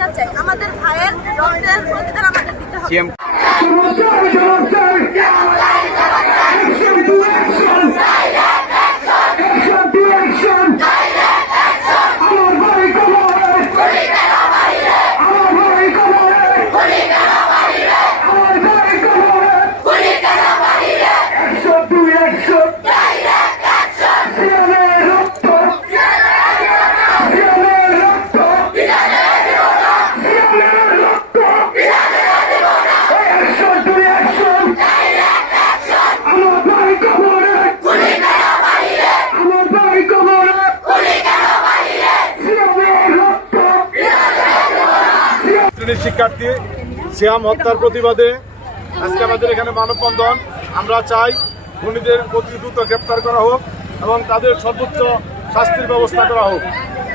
বিচার চাই। আমাদের ভাইয়ের রক্তের প্রতিদান আমাদের দিতে হবে। শিক্ষার্থী সিয়াম হত্যার প্রতিবাদে আজকে আমাদের এখানে মানববন্ধন। আমরা চাই খুনিদের অতি দ্রুত গ্রেপ্তার করা হোক এবং তাদের সর্বোচ্চ শাস্তির ব্যবস্থা করা হোক।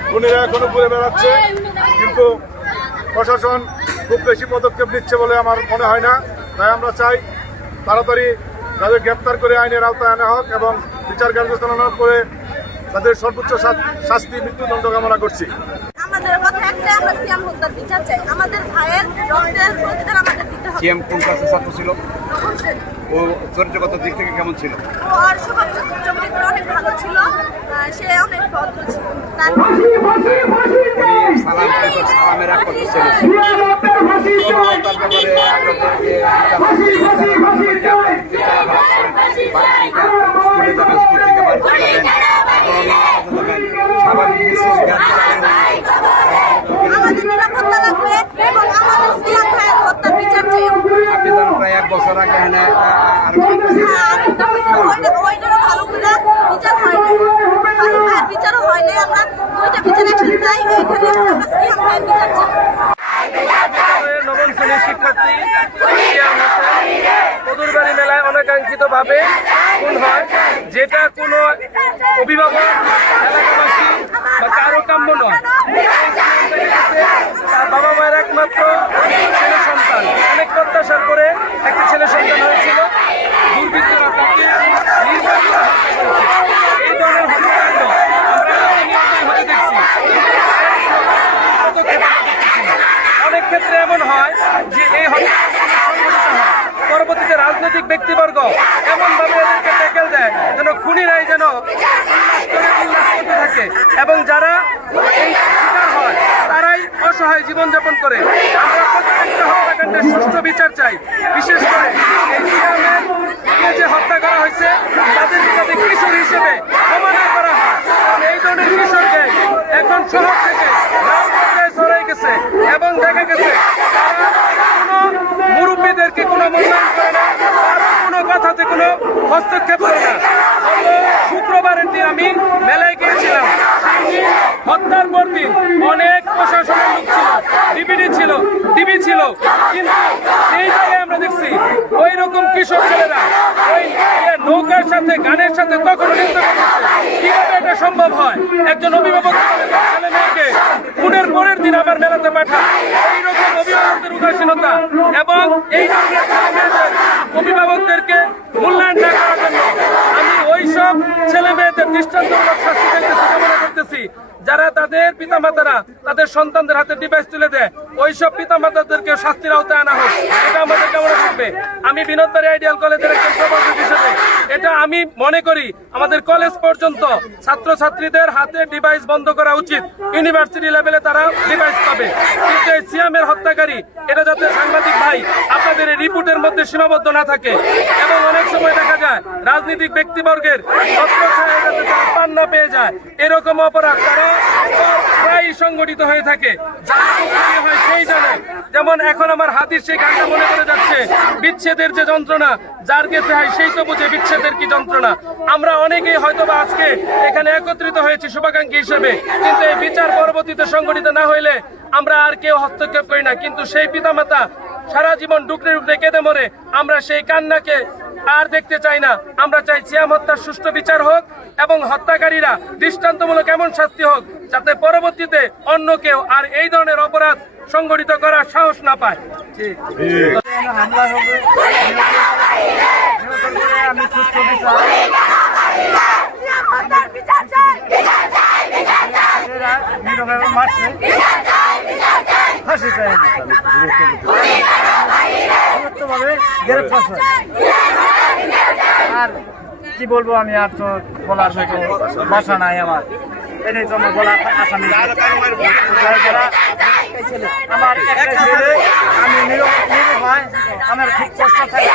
খুনিরা এখনো ঘুরে বেড়াচ্ছে, কিন্তু প্রশাসন খুব বেশি পদক্ষেপ নিচ্ছে বলে আমার মনে হয় না। তাই আমরা চাই তাড়াতাড়ি তাদের গ্রেপ্তার করে আইনের আওতায় আনা হোক এবং বিচার কার্য চালানোর করে তাদের সর্বোচ্চ শাস্তি মৃত্যুদণ্ড কামনা করছি। আমাদের কথা একটাই, আমরা সিয়াম হত্যার বিচার চাই। আমাদের ভাইয়ের রক্তের প্রতিদান আমাদের দিতে হবে। সিএম কোন ক্লাসের ছাত্র ছিল? ও চরিত্রগত দিক থেকে কেমন ছিল? ও আর সবার চরিত্র অনেক ভালো ছিল, সে অনেক ভদ্র ছিল। সালামের এক কথা ছিল আমাদের নিরাপত্তা লাগবে এবং আমাদের সিয়াম ভাইয়ের হত্যার বিচার চাই। আপনি জানেন প্রায় 1 বছর আগে ওইটারও ভালো করে বিচার হয় না, ভালো ভাইয়ের বিচারও হয় না। আমরা দুইটা বিচার একসাথে চাই, এইখানে আমরা সিয়াম ভাইয়ের বিচার চাই। নবম শ্রেণীর শিক্ষার্থী সিয়াম হোসেন পদুরবাড়ি মেলায় অনাকাঙ্ক্ষিতভাবে খুন হয়, যেটা কোনো অভিভাবক, এলাকাবাসী বা কারো কাম্য নয়। তার বাবা মায়ের একমাত্র ছেলে সন্তান, অনেক প্রত্যাশার করে একটি ছেলে সন্তান হয়েছিল। দুর্বৃত্তরা তাকে নির্যাতন এই ধরনের হত্যাকাণ্ড আমরা হতে দেখছি। অনেক ক্ষেত্রে এমন হয় যে এই হত্যাকাণ্ড সংঘটিত হয়, পরবর্তীতে রাজনৈতিক ব্যক্তিবর্গ এমনভাবে এদেরকে ট্যাকেল দেয় যেন খুনিরাই যেন করতে থাকে এবং যারা এই শিকার হয় তারাই অসহায় জীবনযাপন করে। আমরা প্রত্যেকটা হত্যাকাণ্ডের সুষ্ঠু বিচার চাই। বিশেষ করে এই সিয়ামের যে হত্যা করা হয়েছে তাদেরকে যাতে কিশোর হিসেবে অবমাননা করা হয়। এই ধরনের কিশোরকে এখন শহর থেকে গ্রাম পর্যায়ে ছড়াই গেছে এবং দেখা গেছে তারা কোনো মুরব্বীদেরকে কোনো মূল্যায়ন করে না, কোনো কথাতে কোনো হস্তক্ষেপ করে না। শুক্রবারের দিন আমি মেলায় গিয়েছিলাম, হত্যার পর দিন অনেক প্রশাসনের লোক ছিল, ডিবিডি ছিল, টিভি ছিল, কিন্তু এই জায়গায় আমরা দেখছি ওই রকম কিশোর ছেলেরা ওই নৌকার সাথে গানের সাথে কখনো লিপ্ত করতেছে। কিভাবে এটা সম্ভব হয়? একজন অভিভাবক ছেলে মেয়েকে খুনের পরের দিন আবার মেলাতে পাঠায়। এইরকম অভিভাবকদের উদাসীনতা এবং এই অভিভাবকদেরকে মূল্যায়ন না করার জন্য আমি ওইসব ছেলে মেয়েদের দৃষ্টান্তমূলক শাস্তি কামনা করতেছি। যারা তাদের পিতামাতারা তাদের সন্তানদের হাতে ডিভাইস তুলে দেয়, ওইসব পিতামাতাদেরকে শাস্তির আওতায় আনা হোক, এটা আমাদের কামনা থাকবে। আমি বিনোদবাড়ি আইডিয়াল কলেজের একজন সভাপতি হিসেবে এটা আমি মনে করি আমাদের কলেজ পর্যন্ত ছাত্রছাত্রীদের হাতে ডিভাইস বন্ধ করা উচিত। ইউনিভার্সিটি লেভেলে তারা ডিভাইস পাবে, কিন্তু এই সিয়ামের হত্যাকারী এটা যাতে সাংবাদিক ভাই আপনাদের এই রিপোর্টের মধ্যে সীমাবদ্ধ না থাকে এবং অনেক সময় দেখা যায় রাজনৈতিক ব্যক্তিবর্গের ছত্রছায়া যাতে তারা পান না পেয়ে যায়, এরকম অপরাধ তারা প্রায় সংগঠিত হয়ে থাকে। হয় সেই জানে, যেমন এখন আমার হাতির সেই গানটা মনে করে যাচ্ছে, বিচ্ছেদের যে যন্ত্রণা যার গেছে হয় সেই তো বুঝে বিচ্ছেদের কি যন্ত্রণা। আমরা অনেকেই হয়তোবা আজকে এখানে একত্রিত হয়েছি শুভাকাঙ্ক্ষী হিসেবে, কিন্তু এই বিচার পরবর্তীতে সংগঠিত না হইলে আমরা আর কেউ হস্তক্ষেপ করি না। কিন্তু সেই পিতামাতা সারা জীবন ডুকরে ডুকরে কেঁদে মরে, আমরা সেই কান্নাকে আর দেখতে চাই না। আমরা চাই সিয়াম হত্যার সুষ্ঠু বিচার হোক এবং হত্যাকারীরা দৃষ্টান্তমূলক এমন শাস্তি হোক যাতে পরবর্তীতে অন্য কেউ আর এই ধরনের অপরাধ সংগঠিত করার সাহস না পায়। আমি ফাঁসি চাই বিরক্তভাবে গ্রেফতার চাই। আর কি বলবো আমি, আর তো বলার মতো ভাষা নাই আমার। এটাই তো আমার বলা আসামি। আমার একটা ছেলে, আমি নিরুপায়, আমার খুব কষ্ট থাকে।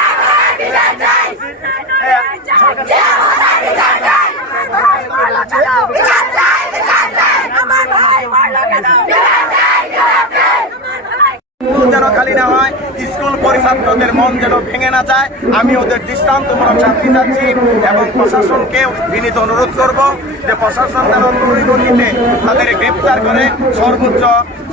যেন খালি না হয়, স্কুল পরিছাত্রদের মন যেন ভেঙে না যায়, আমি ওদের দৃষ্টান্তমূলক শাস্তি চাচ্ছি এবং প্রশাসনকে বিনীত অনুরোধ করব যে প্রশাসন যেন গতিতে তাদের গ্রেপ্তার করে সর্বোচ্চ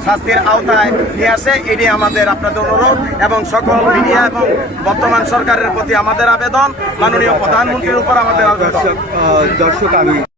শাস্তির আওতায় নিয়ে আসে। এটি আমাদের আপনাদের অনুরোধ এবং সকল মিডিয়া এবং বর্তমান সরকারের প্রতি আমাদের আবেদন, মাননীয় প্রধানমন্ত্রীর উপর আমাদের আবেদন। দর্শক আমি